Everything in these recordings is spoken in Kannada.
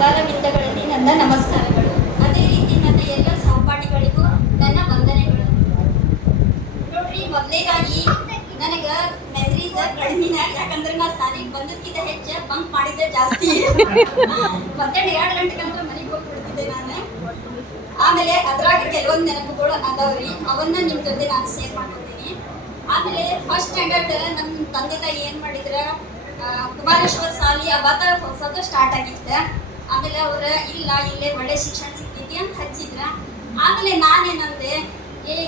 ಪಾದಾರವಿಂದಗಳಲ್ಲಿ ನನ್ನ ನಮಸ್ಕಾರಗಳು. ಅದೇ ರೀತಿ ನನ್ನ ಎಲ್ಲ ಸಹಪಾಠಿಗಳಿಗೂ ನನ್ನ ವಂದನೆಗಳು. ನೋಡ್ರಿ, ಮೊದಲೇದಾಗಿ ನನಗೆ ಮೆಮರೀಸ್ ಕಡಿಮೆನ, ಯಾಕಂದ್ರೆ ನಾ ಸಾಲಿಗೆ ಬಂದಕ್ಕಿಂತ ಹೆಚ್ಚು ಬಂಕ್ ಮಾಡಿದ್ದೆ ಜಾಸ್ತಿ. ಮಧ್ಯಾಹ್ನ 2 ಗಂಟೆಗಂತ ಮನೆಗೆ ಹೋಗ್ಬಿಡ್ತಿದ್ದೆ ನಾನು. ಆಮೇಲೆ ಅದ್ರಾಗ ಕೆಲವೊಂದು ನೆನಪುಗಳು ಅದಾವ್ರಿ, ಅವನ್ನ ನಿಮ್ಮ ಜೊತೆ ನಾನು ಶೇರ್ ಮಾಡ್ಕೊತೀನಿ. ಆಮೇಲೆ ಫಸ್ಟ್ ಸ್ಟ್ಯಾಂಡರ್ಡ್ ನಮ್ಮ ತಂದೆ ತಾಯಿ ಏನ್ ಮಾಡಿದ್ರ, ಕುಮಾರೇಶ್ವರ ಶಾಲಿ ಅವತ್ತ ಹೊಸದು ಸ್ಟಾರ್ಟ್ ಆಗಿತ್ತ. ಆಮೇಲೆ ಅವ್ರ ಇಲ್ಲೇ ಒಳ್ಳೆ ಶಿಕ್ಷಣ ಸಿಗ್ತೈತಿ ಅಂತ ಹಚ್ಚಿದ್ರ. ಆಮೇಲೆ ನಾನೇನಂದೆ,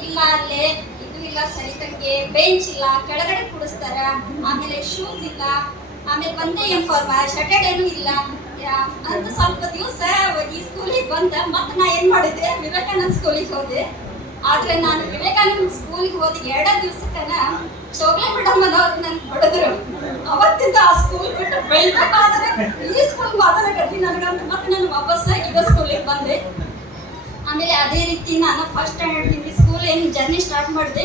ಇಲ್ಲ ಅಲ್ಲೇ ಇದು ಇಲ್ಲ, ಸರಿತಂಗೆ ಬೆಂಚ್ ಇಲ್ಲ, ಕೆಳಗಡೆ ಕೂಡಿಸ್ತಾರ, ಆಮೇಲೆ ಶೂಸ್ ಇಲ್ಲ, ಆಮೇಲೆ ಒಂದೇ ಯೂನಿಫಾರ್ಮ್, ಶರ್ಟೆಡೇನು ಇಲ್ಲ ಅಂತ ಸ್ವಲ್ಪ ದಿವಸ ಈ ಸ್ಕೂಲಿಗೆ ಬಂದ. ಮತ್ತೆ ನಾ ಏನ್ ಮಾಡಿದೆ, ವಿವೇಕಾನಂದ ಸ್ಕೂಲಿಗೆ ಹೋದೆ. ಆದ್ರೆ ನಾನು ವಿವೇಕಾನಂದ ಸ್ಕೂಲಿಗೆ ಹೋದ 2 ದಿವಸಕ್ಕನ ಶೋಭಾ ಮೇಡಮ್ ಅನ್ನೋರು ನನ್ ಹೊಡೆದ್ರು. ಅವತ್ತಿಂದ ಆ ಸ್ಕೂಲ್ ಬಿಟ್ಟು ಬೆಳ್ಬೇಕಾದ್ರೆ ಈ ಸ್ಕೂಲ್ ಮಾತಾಡಕತ್ತಿ ನನಗಂತ ಮತ್ತೆ ನಾನು ವಾಪಸ್ ಇದೇ ಸ್ಕೂಲಿಗೆ ಬಂದೆ. ಆಮೇಲೆ ಅದೇ ರೀತಿ ನಾನು ಫಸ್ಟ್ ಸ್ಟ್ಯಾಂಡರ್ಡ್ ಸ್ಕೂಲ್ ಏನು ಜರ್ನಿ ಸ್ಟಾರ್ಟ್ ಮಾಡಿದೆ.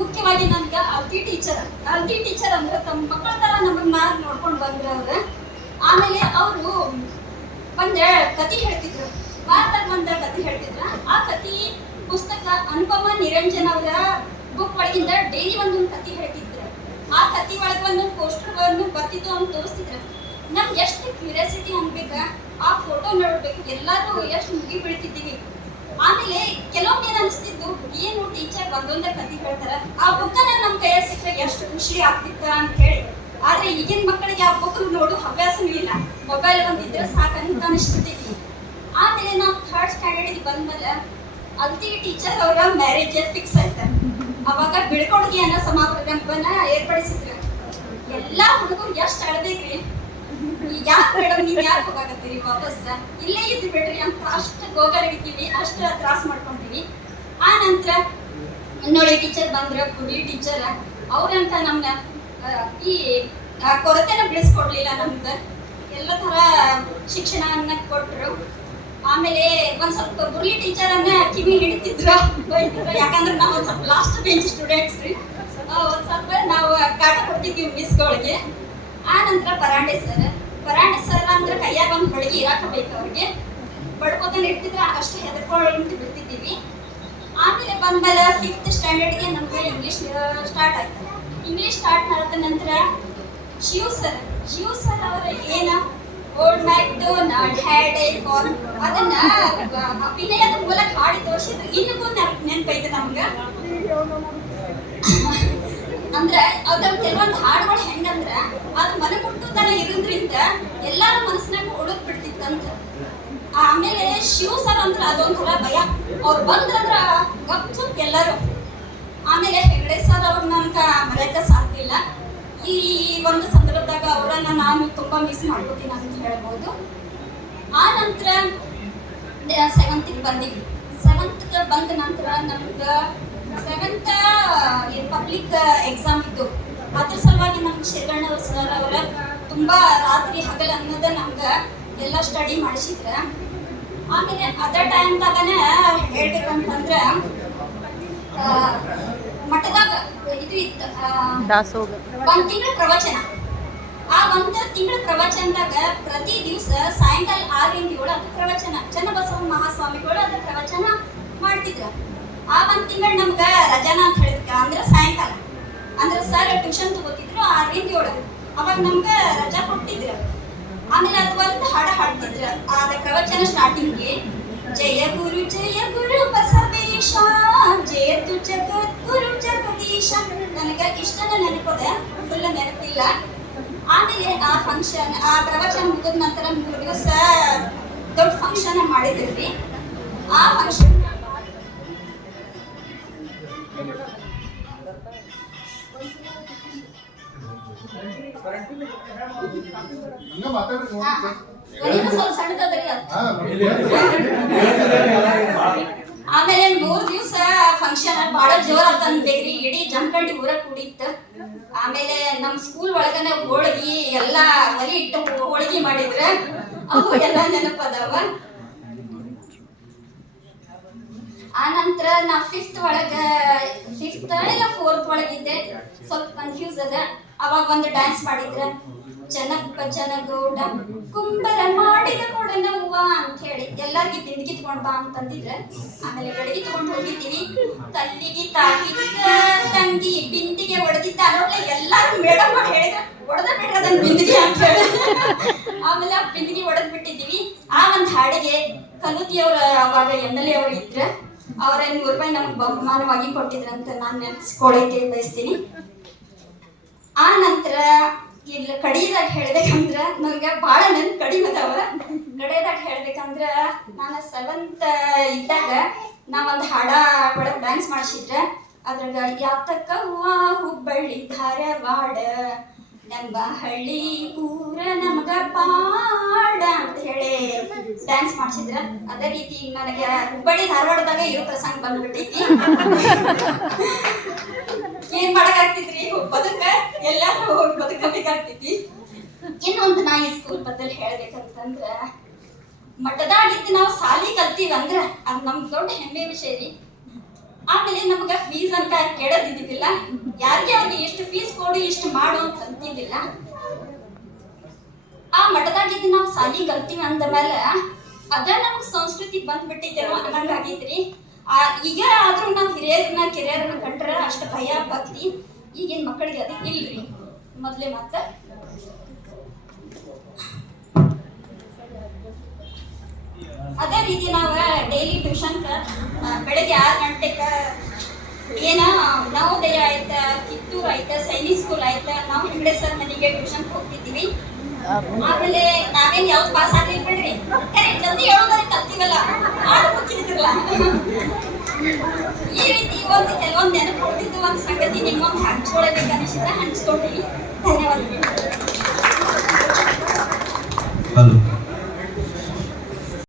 ಮುಖ್ಯವಾಗಿ ನನಗೆ ಅಲ್ತಿ ಟೀಚರ್ ಅಂದ್ರೆ ತಮ್ಮ ಮಕ್ಕಳ ತರ ನಮ್ಮನ್ನ ನೋಡ್ಕೊಂಡು ಬಂದ್ರು ಅವ್ರು. ಆಮೇಲೆ ಅವರು ಒಂದ್ ಕಥೆ ಹೇಳ್ತಿದ್ರು, ಭಾರತಕ್ಕೆ ಒಂದ್ ಕಥೆ ಹೇಳ್ತಿದ್ರ. ಆ ಕಥೆ ಪುಸ್ತಕ ಅನುಪಮ ನಿರಂಜನ್ ಅವರ ಬುಕ್ ಒಳಗಿಂದ ಡೈಲಿ ಒಂದೊಂದು ಕಥೆ ಹೇಳ್ತಿದ್ರು. ಆ ಕಥೆ ಒಳಗೆ ಒಂದೊಂದು ಪೋಸ್ಟರ್ ಬರ್ತಿದ್ದು ಅಂತ ತೋರಿಸ್ತಿದ್ರು. ನಮ್ಗೆ ಎಷ್ಟು ಕ್ಯೂರಿಯಾಸಿಟಿ ಅನ್ಬೇಕ, ಆ ಫೋಟೋ ನೋಡ್ಬೇಕು, ಎಲ್ಲರೂ ಎಷ್ಟು ಮುಗಿ ಬೀಳ್ತಿದ್ದೀವಿ. ಆಮೇಲೆ ಕೆಲವೊಮ್ಮೆ ಏನ್ ಅನಿಸ್ತಿದ್ದು, ಏನು ಟೀಚರ್ ಒಂದೊಂದೇ ಕಥೆ ಹೇಳ್ತಾರ, ಆ ಬುಕ್ಕನ್ನ ನಮ್ಮ ಕೈಯಾಗ ಸಿಕ್ಕರೆ ಎಷ್ಟು ಖುಷಿ ಆಗ್ತಿತ್ತ ಅಂತ ಹೇಳಿ. ಆದ್ರೆ ಈಗಿನ ಮಕ್ಕಳಿಗೆ ಆ ಬುಕ್ ನೋಡು ಹವ್ಯಾಸನೂ ಇಲ್ಲ, ಮೊಬೈಲ್ ಒಂದಿದ್ರೆ ಸಾಕಂತ ಅನಿಸ್ಬಿಟ್ಟೈತಿ. ಆಮೇಲೆ ನಾವು 3rd ಸ್ಟ್ಯಾಂಡರ್ಡ್ಗೆ ಬಂದ್ಮೇಲೆ ಅಲ್ತಿ ಟೀಚರ್ ಅವರ ಮ್ಯಾರೇಜ್ ಫಿಕ್ಸ್ ಆಯ್ತ. ಅವಾಗ ಬಿಳ್ಕೊಡುಗೆ ಅನ್ನೋ ಸಮಾರಂಭನ ಏರ್ಪಡಿಸಿದ್ರು. ಎಲ್ಲಾ ಹುಡುಗರು ಎಷ್ಟು ಅಳ್ಬೇಕ್ರಿ, ಯಾಕೆ ಮೇಡಮ್ ನೀವ್ ಯಾಕೆ ಹೋಗಾಕತ್ತೀರಿ ವಾಪಸ್, ಇಲ್ಲೇ ಇದ್ದು ಬಿಡ್ರಿ ಅಂತ ಅಷ್ಟು ಗೋಗರಿಗಿದ್ದೀವಿ, ಅಷ್ಟು ತ್ರಾಸ ಮಾಡ್ಕೊಂತೀವಿ. ಆ ನಂತರ ನೋಡಿ ಟೀಚರ್ ಬಂದ್ರ, ಪುರ್ಲಿ ಟೀಚರ್, ಅವ್ರಂತ ನಮ್ನ ಈ ಕೊರತೆನ ಬಿಡಿಸ್ಕೊಡ್ಲಿಲ್ಲ. ನಮ್ಗೆ ಎಲ್ಲ ತರ ಶಿಕ್ಷಣವನ್ನ ಕೊಟ್ರು. ಆಮೇಲೆ ಒಂದ್ ಸ್ವಲ್ಪ ಬುರ್ಲಿ ಟೀಚರ್ ಅನ್ನ ಕಿವಿ ಹಿಡಿತಿದ್ರು, ಬೈತಿದ್ರು. ಯಾಕಂದ್ರೆ ನಾವು ಒಂದ್ ಸ್ವಲ್ಪ ಲಾಸ್ಟ್ ಬೆಂಚ್ ಸ್ಟೂಡೆಂಟ್ಸ್ ರೀ, ಒಂದ್ ಸ್ವಲ್ಪ ನಾವು ಕಾಟ ಕೊಡ್ತಿದ್ವಿ ಮಿಸ್ಗಳಿಗೆ. ಆ ನಂತರ ಪರಾಂಡೆ ಸರ್ ಅಂದ್ರೆ ಕೈಯಾಗ ಒಂದ್ ಹೊಳಗಿ ಇರಾಕಬೇಕು, ಅವ್ರಿಗೆ ಬಡ್ಕೋತಾನೆ ಇರ್ತಿದ್ರ, ಅಷ್ಟು ಹೆದರ್ಕೊಂಡು ಬಿಡ್ತಿದ್ದೀವಿ. ಆಮೇಲೆ ಬಂದ್ಮೇಲೆ 5th ಸ್ಟ್ಯಾಂಡರ್ಡ್ಗೆ ನಮ್ಗೆ ಇಂಗ್ಲಿಷ್ ಸ್ಟಾರ್ಟ್ ಆಯ್ತು. ಇಂಗ್ಲಿಷ್ ಸ್ಟಾರ್ಟ್ ಮಾಡಿದ ನಂತರ ಶಿವ್ ಸರ್ ಅವರ ಏನ old MacDonald had a farm ಅದನ್ನ ಅಭಿನಯದ ಮೂಲಕ ಹಾಡಿ ತೋರಿಸಿದ್ರು. ಇನ್ನೂ ನೆನಪೈತೆ ನಮ್ಗ. ಅಂದ್ರ ಅದ್ರ ಕೆಲವೊಂದು ಹಾಡುಗಳು ಹೆಂಗಂದ್ರ ಅದು ಮನಮುಟ್ಟುತನ ಇರೋದ್ರಿಂದ ಎಲ್ಲಾರ ಮನಸ್ಸಿನಾಗ ಉಳಿದ್ ಬಿಡ್ತಿತ್ತಂತ. ಆಮೇಲೆ ಶಿವ್ ಸರ್ ಅಂದ್ರ ಅದೊಂಥರ ಭಯ, ಅವ್ರು ಬಂದ್ರಂದ್ರ ಗಪ್ ಎಲ್ಲರೂ. ಆಮೇಲೆ ಹೆಗಡೆ ಸರ್ ಅವ್ರನ್ನ ನನ್ಗ ಮರೆಯಕ ಸಾಧ್ಯಿಲ್ಲ. ಈ ಒಂದು ಸಂದರ್ಭದಾಗ ಅವರನ್ನ ನಾನು ತುಂಬಾ ಮಿಸ್ ಮಾಡ್ಕೋತೀನಿ ಅಂತ ಹೇಳ್ಬೋದು. ಆ ನಂತರ 7th ಬಂದಿವಿ. 7th ಬಂದ ನಂತರ ನಮ್ಗೆ 7th ಪಬ್ಲಿಕ್ ಎಕ್ಸಾಮ್ ಇದ್ದು. ಅದ್ರ ಸಲುವಾಗಿ ನಮ್ಗೆ ಶಿರ್ಗಣ್ಣ ಸರ್ ಅವರ ತುಂಬಾ ರಾತ್ರಿ ಹಗಲ್ ಅನ್ನೋದ ನಮ್ಗೆ ಎಲ್ಲ ಸ್ಟಡಿ ಮಾಡಿಸಿದ್ರ. ಆಮೇಲೆ ಅದೇ ಟೈಮ್ದಾಗನ ಹೇಳ್ಬೇಕಂತಂದ್ರ ಮಠದಾಗ ಇದು ಇತ್ತು, ಒಂದ್ ತಿಂಗಳ ಪ್ರವಚನ. ಆ 1 ತಿಂಗಳ ಪ್ರವಚನದಾಗ ಪ್ರತಿ ದಿವಸ ಸಾಯಂಕಾಲ 6 ರಿಂದ 7 ಅದು ಪ್ರವಚನ, ಚನ್ನಬಸವ ಮಹಾಸ್ವಾಮಿಗಳು ಅದು ಪ್ರವಚನ ಮಾಡ್ತಿದ್ರು. ಆ 1 ತಿಂಗಳು ನಮ್ಗ ರಜಾನ ಅಂತ ಹೇಳಿದ್ರು, ಅಂದ್ರೆ ಸಾಯಂಕಾಲ. ಅಂದ್ರೆ ಸರ್ ಟ್ಯೂಷನ್ ತಗೋತಿದ್ರು 6 ರಿಂದ 7, ಅವಾಗ ನಮ್ಗ ರಜಾ ಕೊಟ್ಟಿದ್ರು. ಆಮೇಲೆ ಅದು ಒಂದು ಹಾಡು ಹಾಡ್ತಿದ್ರು ಆ ಪ್ರವಚನ ಸ್ಟಾರ್ಟಿಂಗ್ಗೆ, ಜಯ ಗುರು ಬಸವೇಶ ಜಯತು ಜಗದ್ಗುರು ಜಗದೀಶ. ನನಗೆ ಇಷ್ಟನ ನೆನಪದ, ಫುಲ್ ನೆನಪಿಲ್ಲ. ಆಮೇಲೆ ಆ ಫಂಕ್ಷನ್, ಆ ಪ್ರವಚನ ಮುಗಿದ ನಂತರ 3 ದಿವಸ ದೊಡ್ಡ ಫಂಕ್ಷನ್ ಮಾಡಿದ್ರಿ. ಆ ಫಂಕ್ಷನ್ ಆಮೇಲೆ 3 ದಿವಸ ಫಂಕ್ಷನ್ ಬಹಳ ಜೋರ್ ಅಂತಂದೇವ್ರಿ, ಇಡೀ ಜಮಖಂಡಿ ಊರ ಕೂಡಿತ್ತು. ಆಮೇಲೆ ನಮ್ ಸ್ಕೂಲ್ ಒಳಗನ ಹೋಳ್ಗಿ ಎಲ್ಲಾ ಒಲಿ ಇಟ್ಟು ಹೋಳ್ಗಿ ಮಾಡಿದ್ರ, ಅವು ಎಲ್ಲ ನೆನಪದಾವ. ಆ ನಂತರ ನಾ 5th ಇಲ್ಲ 4th ಒಳಗಿದ್ದೆ, ಸ್ವಲ್ಪ ಕನ್ಫ್ಯೂಸ್ ಅದ. ಅವಾಗ ಒಂದು ಡ್ಯಾನ್ಸ್ ಮಾಡಿದ್ರ, ಜನಗೌಡ ಕುಂಬರ ಮಾಡಿದ ಕೊಡನ ಬಿಂದಿಗೆ ತಗೊಂಡ್ ಬಾ ಅಂತಂದಿದ್ರ. ಆಮೇಲೆ ಗಡಿಗೆ ತಗೊಂಡ್ ಹೋಗಿದ್ದೀನಿ. ಕಲ್ಲಿಗೆ ತಾಕಿದ್ದ ತಂಗಿ ಬಿಂದಿಗೆ ಹೊಡೆದಿದ್ದ ಅನ್ನೋಟ್ಲೆ ಎಲ್ಲಾರು ಮೇಡಮ್ ಮಾಡಿ ಹೇಳಿದ್ರ ಹೊಡೆದ ಬಿಡ್ರಿ ಅದನ್ನ ಬಿಂದಿಗೆ ಅಂತ ಹೇಳಿ. ಆಮೇಲೆ ಆ ಬಿಂದಿಗೆ ಹೊಡೆದ್ ಬಿಟ್ಟಿದ್ದೀವಿ. ಆ ಒಂದ್ ಹಾಡಿಗೆ ಕನುತಿಯವ್ರ ಅವಾಗ MLA ಅವರು ಇದ್ರ, ಅವರ 100 ರೂಪಾಯಿ ನಮ್ಗೆ ಬಹುಮಾನವಾಗಿ ಕೊಟ್ಟಿದ್ರಂತ ನಾನು ನೆನ್ಸ್ಕೊಳಕ್ಕೆ ಬಯಸ್ತೀನಿ. ಆ ನಂತರ ಇಲ್ಲಿ ಕಡಿಯದಾಗ ಹೇಳ್ಬೇಕಂದ್ರ ನಂಗೆ ಭಾಳ ನೆನ್ಪು ಕಡಿಮೆ ಅದಾವ. ಕಡೆಯದಾಗ ಹೇಳ್ಬೇಕಂದ್ರ ನಾನು 7th ಇದ್ದಾಗ ನಾವೊಂದು ಹಾಡ ಒಳಗೆ ಡ್ಯಾನ್ಸ್ ಮಾಡಿಸಿದ್ರ. ಅದ್ರಾಗ ಯಾತಕ್ಕವ್ವ ಹುಬ್ಬಳ್ಳಿ ಧಾರವಾಡ ನಂಬ ಹಳ್ಳಿ ಊರ ನಮಗ ಪಾಡ ಅಂತ ಹೇಳಿ ಡ್ಯಾನ್ಸ್ ಮಾಡಿಸಿದ್ರ. ಅದೇ ರೀತಿ ನನಗೆ ಹುಬ್ಬಳ್ಳಿ ಧಾರವಾಡದಾಗ ಇರೋ ಪ್ರಸಂಗ ಬಂದ್ಬಿಟ್ಟೈತಿ. ಏನ್ ಮಾಡಕ್ಕಾಗ್ತಿದ್ರಿ, ಬದುಕ ಎಲ್ಲಾದ್ರೂ ಹೋಗಿ ಬದುಕಬೇಕಾಗ್ತೈತಿ. ಇನ್ನೊಂದು ನಾ ಈ ಸ್ಕೂಲ್ ಬದ್ದಲ್ಲಿ ಹೇಳ್ಬೇಕಂತಂದ್ರ, ಮಠದಾಗಿದ್ದು ನಾವು ಸಾಲಿ ಕಲ್ತೀವಿ ಅಂದ್ರ ಅದು ನಮ್ಗೆ ದೊಡ್ಡ ಹೆಮ್ಮೆ ವಿಷಯ ರೀ. ಆಮೇಲೆ ನಮ್ಗ ಫೀಸ್ ಅಂತ ಕೇಳೋದಿದ್ದಿಲ್ಲ, ಯಾರಿಗೆ ಅವ್ರಿಗೆ ಇಷ್ಟು ಫೀಸ್ ಕೊಡು ಇಷ್ಟು ಮಾಡು ಅಂತ ಅಂತಿದ್ದಿಲ್ಲ. ಆ ಮಠದಾಗಿದ್ದು ನಾವು ಸಾಲಿ ಕಲ್ತೀವಿ ಅಂದ ಮೇಲೆ ಅದ ನಮ್ಗೆ ಸಂಸ್ಕೃತಿ ಬಂದ್ಬಿಟ್ಟಿದ್ದೇನೋ ಅನ್ನಂಗಾಗೈತ್ರಿ. ಈಗ ಆದ್ರೂ ನಾವು ಹಿರಿಯರನ್ನ ಕಿರಿಯರನ್ನ ಕಂಡ್ರ ಅಷ್ಟು ಭಯ ಭಕ್ತಿ ಈಗಿನ ಮಕ್ಕಳಿಗೆ ಅದಕ್ಕೆ ಇಲ್ರಿ. ಮೊದಲೇ ಮಾತ ಅದೇ ರೀತಿ ನಾವು ಡೈಲಿ ಟ್ಯೂಷನ್ ಬೆಳಗ್ಗೆ 6 ಗಂಟೆಗೆ ಏನ ನವೋದಯ ಆಯ್ತ, ಕಿತ್ತೂರು ಆಯ್ತ, ಸೈನಿಕ್ ಸ್ಕೂಲ್ ಆಯ್ತ, ನಾವು ಹೆಗ್ಡೆ ಸರ್ ಮನೆಗೆ ಟ್ಯೂಷನ್ ಹೋಗ್ತಿದ್ದೀವಿ. ಆಮೇಲೆ ನಾವೇನ್ ಯಾವ್ದು ಪಾಸ್ ಆಗಿಲ್ಲ ಬಿಡ್ರಿ, ಜಲ್ದಿ ಹೇಳೋದ್ರೆ ಕಲ್ತೀವಲ್ಲ ಆಡ್ಬೇಕಿದ್ರಲ್ಲ. ಈ ರೀತಿ ಒಂದು ಕೆಲವೊಂದು ನೆನಪು ಕೊಡ್ತಿದ್ದು ಒಂದು ಸಂಗತಿ ನಿಮ್ಮೊಂದು ಹಂಚ್ಕೊಳ್ಬೇಕು ಅನಿಸಿದ ಹಂಚ್ಕೊಳ್ತೀವಿ. ಧನ್ಯವಾದಗಳು.